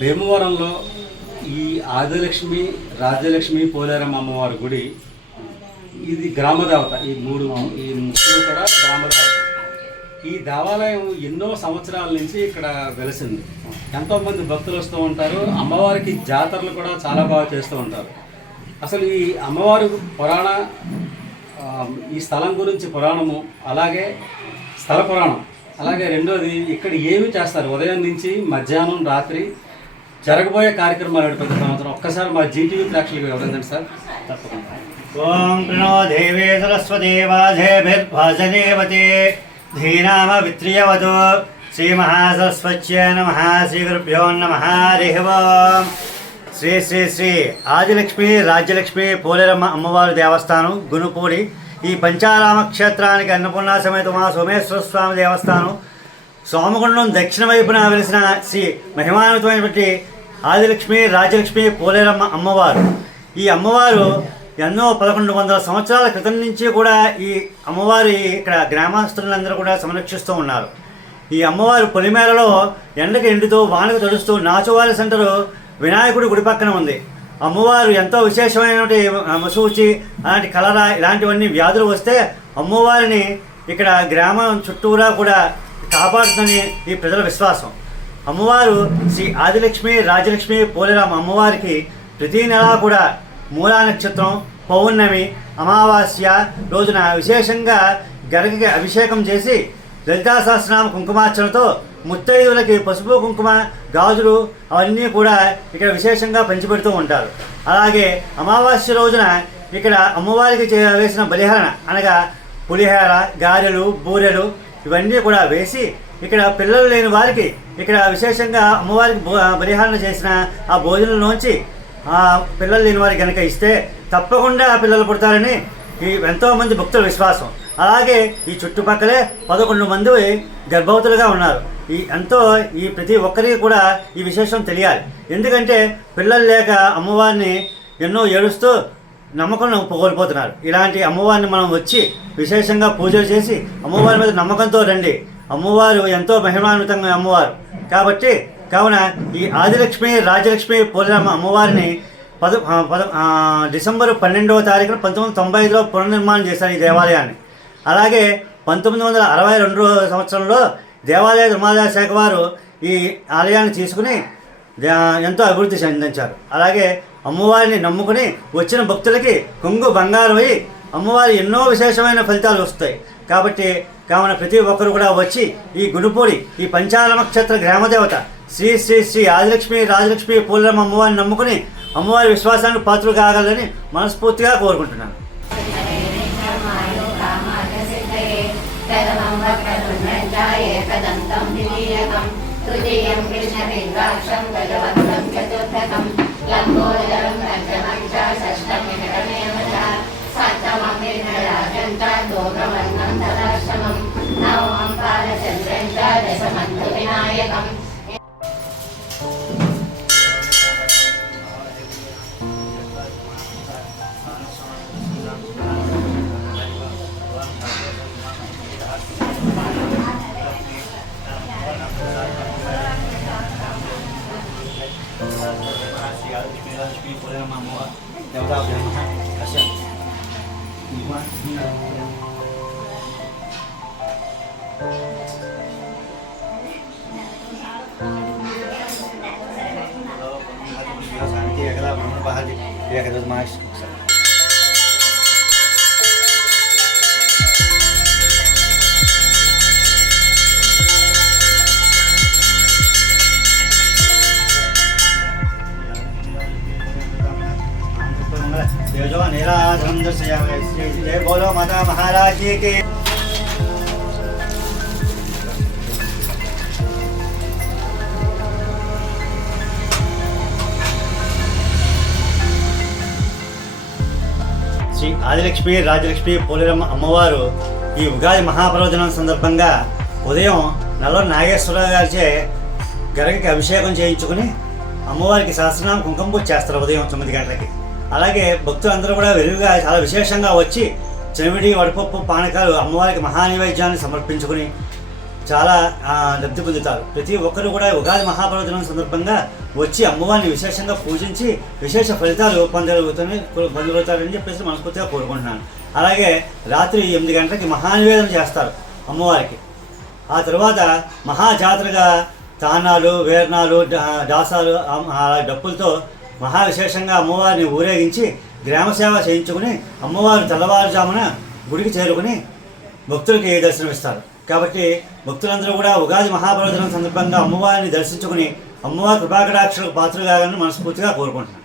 భీమవరంలో ఈ ఆదిలక్ష్మి, రాజ్యలక్ష్మి, పోలేరమ్మ అమ్మవారి గుడి ఇది గ్రామదేవత. ఈ ముగ్గురు కూడా గ్రామదేవత. ఈ దేవాలయం ఎన్నో సంవత్సరాల నుంచి ఇక్కడ వెలిసింది. ఎంతోమంది భక్తులు వస్తూ ఉంటారు. అమ్మవారికి జాతరలు కూడా చాలా బాగా చేస్తూ ఉంటారు. అసలు ఈ అమ్మవారి పురాణ, ఈ స్థలం గురించి పురాణము, అలాగే స్థల పురాణం, అలాగే రెండోది ఇక్కడ ఏమి చేస్తారు, ఉదయం నుంచి మధ్యాహ్నం రాత్రి జరగబోయే కార్యక్రమాలు ప్రతి సంవత్సరం ఒక్కసారి మా జీటీవీ ప్రేక్షకులకు వివరించండి సార్. తప్పకుండా. ఓం ప్రణో దేవే సరస్వతి వాజేభిర్భాజనేవతే ధీనామ విత్రియవతో శ్రీ మహాసరస్వత్యై నమః. శ్రీ గురుభ్యో నమః. హరి ఓం. శ్రీ శ్రీ శ్రీ ఆదిలక్ష్మి, రాజ్యలక్ష్మి, పోలేరమ్మ అమ్మవారి దేవస్థానం గునుపూడి. ఈ పంచారామ క్షేత్రానికి అన్నపూర్ణ సమేత మా సోమేశ్వర స్వామి దేవస్థానం సోమగుండం దక్షిణ వైపున వెలిసిన శ్రీ మహిమాన్వితమైనటువంటి ఆదిలక్ష్మి, రాజ్యలక్ష్మి, పోలేరమ్మ అమ్మవారు. ఈ అమ్మవారు ఎన్నో 1100 సంవత్సరాల క్రితం నుంచి కూడా ఈ అమ్మవారి ఇక్కడ గ్రామస్తులందరూ కూడా సంరక్షిస్తూ ఉన్నారు. ఈ అమ్మవారు పొలిమేరలో ఎండకు ఎండుతూ వానకు తడుస్తూ నాచువారి సెంటరు వినాయకుడి గుడి పక్కన ఉంది. అమ్మవారు ఎంతో విశేషమైనటువంటి మసూచి, అలాంటి కలరా, ఇలాంటివన్నీ వ్యాధులు వస్తే అమ్మవారిని ఇక్కడ గ్రామం చుట్టూరా కూడా కాపాడుతుందని ఈ ప్రజల విశ్వాసం. అమ్మవారు శ్రీ ఆదిలక్ష్మి, రాజ్యలక్ష్మి, పోలేరమ్మ అమ్మవారికి ప్రతీ నెలా కూడా మూలా నక్షత్రం, పౌర్ణమి, అమావాస్య రోజున విశేషంగా గరగకి అభిషేకం చేసి లలితా సహస్రనామ కుంకుమార్చనతో ముత్తైదువులకి పసుపు, కుంకుమ, గాజులు అవన్నీ కూడా ఇక్కడ విశేషంగా పంచిపెడుతూ ఉంటారు. అలాగే అమావాస్య రోజున ఇక్కడ అమ్మవారికి వేసిన బలిహరణ అనగా పులిహోర, గారెలు, బూరెలు ఇవన్నీ కూడా వేసి ఇక్కడ పిల్లలు లేని వారికి ఇక్కడ విశేషంగా అమ్మవారికి బలిహరణ చేసిన ఆ భోజనంలోంచి పిల్లలు లేని వారికి కనుక ఇస్తే తప్పకుండా పిల్లలు పుడతారని ఈ ఎంతోమంది భక్తుల విశ్వాసం. అలాగే ఈ చుట్టుపక్కలే 11 మంది గర్భవతులుగా ఉన్నారు. ఈ ప్రతి ఒక్కరికి కూడా ఈ విశేషం తెలియాలి. ఎందుకంటే పిల్లలు లేక అమ్మవారిని ఎన్నో ఏడుస్తూ నమ్మకం కోల్పోతున్నారు. ఇలాంటి అమ్మవారిని మనం వచ్చి విశేషంగా పూజలు చేసి అమ్మవారి మీద నమ్మకంతో రండి. అమ్మవారు ఎంతో మహిమాన్వితంగా అమ్మవారు కాబట్టి కావున ఈ ఆదిలక్ష్మి, రాజ్యలక్ష్మి, పోలేరమ్మ అమ్మవారిని డిసెంబర్ 12వ తారీఖున 1995లో పునర్నిర్మాణం చేశారు ఈ దేవాలయాన్ని. అలాగే 1962 సంవత్సరంలో దేవాలయ ధర్మాదాయ శాఖ వారు ఈ ఆలయాన్ని తీసుకుని ఎంతో అభివృద్ధి చెందించారు. అలాగే అమ్మవారిని నమ్ముకుని వచ్చిన భక్తులకి కొంగు బంగారం అయి అమ్మవారి ఎన్నో విశేషమైన ఫలితాలు వస్తాయి. కావున ప్రతి ఒక్కరు కూడా వచ్చి ఈ గునుపూడి, ఈ పంచారామ క్షేత్ర గ్రామదేవత శ్రీ శ్రీ శ్రీ ఆదిలక్ష్మి, రాజలక్ష్మి, పోలేరమ్మ అమ్మవారిని నమ్ముకుని అమ్మవారి విశ్వాసానికి పాత్రలు కాగలని మనస్ఫూర్తిగా కోరుకుంటున్నాను. जय बोलो माता महाराज जी की। శ్రీ ఆదిలక్ష్మి, రాజ్యలక్ష్మి, పోలేరమ్మ అమ్మవారు ఈ ఉగాది మహాపర్వదినం సందర్భంగా ఉదయం నల్లూరు నాగేశ్వరరావు గారిచే గరగకి అభిషేకం చేయించుకుని అమ్మవారికి సహస్రనామ కుంకుమ పూజ చేస్తారు ఉదయం 9 గంటలకి. అలాగే భక్తులందరూ కూడా వెలుగుగా చాలా విశేషంగా వచ్చి చెవిడి, వడపప్పు, పానకాలు అమ్మవారికి మహానైవేద్యాన్ని సమర్పించుకుని చాలా లబ్ధి పొందుతారు. ప్రతి ఒక్కరు కూడా ఉగాది మహాపర్వదినం సందర్భంగా వచ్చి అమ్మవారిని విశేషంగా పూజించి విశేష ఫలితాలు పొందగలుగుతారని చెప్పేసి మనస్ఫూర్తిగా కోరుకుంటున్నాను. అలాగే రాత్రి 8 గంటలకి మహానివేదన చేస్తారు అమ్మవారికి. ఆ తర్వాత మహాజాతరగా తానాలు, వేర్నాలు, దాసాలు, డప్పులతో మహా విశేషంగా అమ్మవారిని ఊరేగించి గ్రామసేవ చేయించుకుని అమ్మవారు తెల్లవారుజామున గుడికి చేరుకుని భక్తులకి దర్శనమిస్తారు. కాబట్టి భక్తులందరూ కూడా ఉగాది మహాపర్వదినం సందర్భంగా అమ్మవారిని దర్శించుకుని అమ్మవారి కృపాకటాక్షలకు పాత్రలు కావాలని మనస్ఫూర్తిగా కోరుకుంటున్నాను.